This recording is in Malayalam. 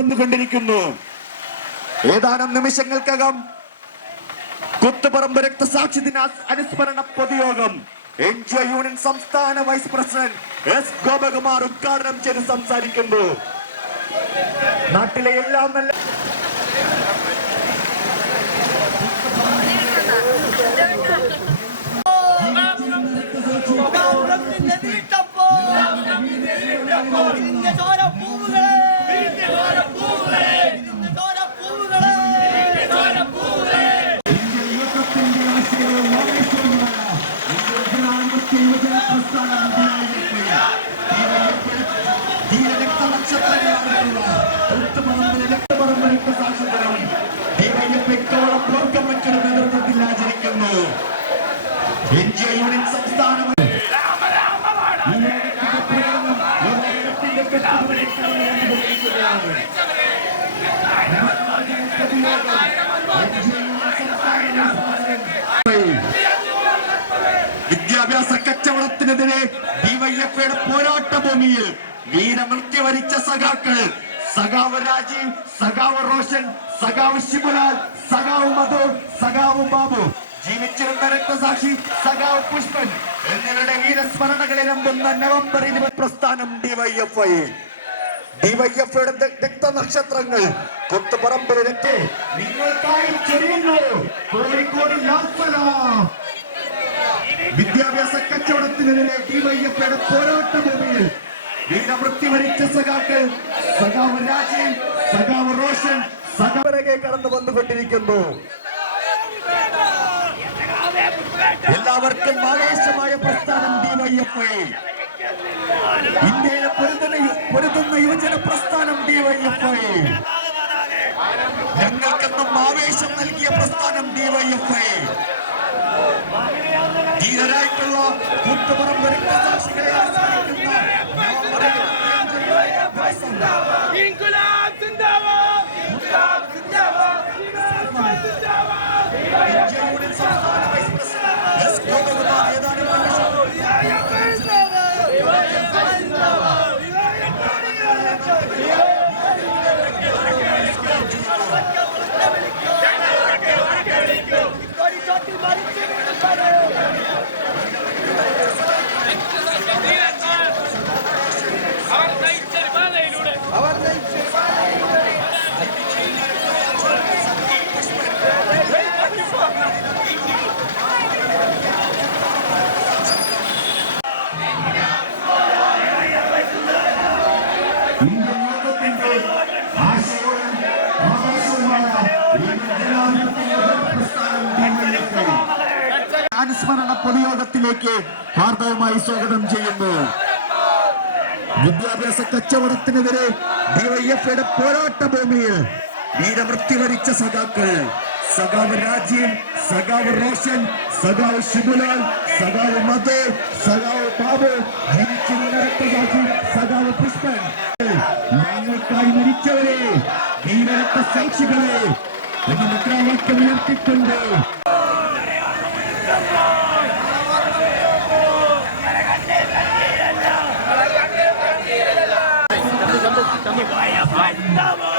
വന്നുകൊണ്ടിരിക്കുന്നു. ഏതാനും നിമിഷങ്ങൾക്കകം കുത്തുപറമ്പ് രക്തസാക്ഷി ദിന അനുസ്മരണ പൊതുയോഗം NGO യൂണിയൻ സംസ്ഥാന വൈസ് പ്രസിഡന്റ് S. ഗോപകുമാർ ഉദ്ഘാടനം ചെയ്ത് സംസാരിക്കുന്നു. നാട്ടിലെ എല്ലാം നല്ല നേതൃത്വത്തിൽ ആചരിക്കുന്നു. NGO യൂണിയൻ സംസ്ഥാന വിദ്യാഭ്യാസ കച്ചവടത്തിനെതിരെ ഡിവൈഎഫ്ഐയുടെ പോരാട്ട ഭൂമിയിൽ വീരമൃത്യു വരിച്ച സഖാക്കൾ സഖാവ് രാജീവ്, സഖാവ് റോഷൻ, സഖാവ് ശിവലാൽ, സഖാവ് മധു, സഖാവ് ബാബു, ജീവിച്ചിരുന്ന രക്തസാക്ഷി സഖാവ് പുഷ്പൻ എന്നിവരുടെ വീരസ്മരണകളിലമ്പുന്ന നവംബർ 20 പ്രസ്ഥാനം ഡിവൈഎഫ്ഐ. ഡിവൈഎഫ്ഐയുടെ രക്തനക്ഷത്രങ്ങൾ കുത്തുപറമ്പിലേക്ക് നിങ്ങൾക്കായി ചൊരിയുന്നു. കോഴിക്കോട് വിദ്യാഭ്യാസ കച്ചവടത്തിനെതിരെ ഡിവൈഎഫ്ഐയുടെ പോരാട്ട ഭൂമിയിൽ വീരമൃത്യു വരിച്ച സഖാക്കൾ സഖാവ് രാജീവ്, സഖാവ് റോഷൻ, സഖാവരകെ കടന്നു വന്നുകൊണ്ടിരിക്കുന്നു. എല്ലാവർക്കും ആവേശമായ പ്രസ്ഥാനം ഡിവൈഎഫ്ഐ. ഇന്ത്യയിലെ പൊരുതുന്ന യുവജന പ്രസ്ഥാനം ഡിവൈഎഫ്ഐ. ഞങ്ങൾക്കെന്നും ആവേശം നൽകിയ പ്രസ്ഥാനം ഡിവൈഎഫ്ഐ. ധീരരായിട്ടുള്ള കുത്തുപറമ്പ് രക്തസാക്ഷികളെ അനുസ്മരണ പൊതുയോഗത്തിലേക്ക് ഹാർദവമായി സ്വാഗതം ചെയ്യുന്നു. വിദ്യാഭ്യാസ കച്ചവടത്തിനെതിരെ ഡിവൈഎഫ്ഐയുടെ പോരാട്ട ഭൂമിയിൽ വീരമൃത്യു വരിച്ച സഖാക്കൾ സഖാവ് രാജീവ്, സഖാവ് റോഷൻ, സഖാവ് ശിവലാൽ, സഖാവ് മധു, സഖാവ് ബാബു, ജീവിച്ചിരുന്ന രക്തസാക്ഷി സഖാവ് പുഷ്പൻ, ഞങ്ങൾക്കായി മരിച്ചവരെ വീരരക്തസാക്ഷികളെ എന്ന മുദ്രാവാക്യം ഉയർത്തിക്കൊണ്ട് Vaya,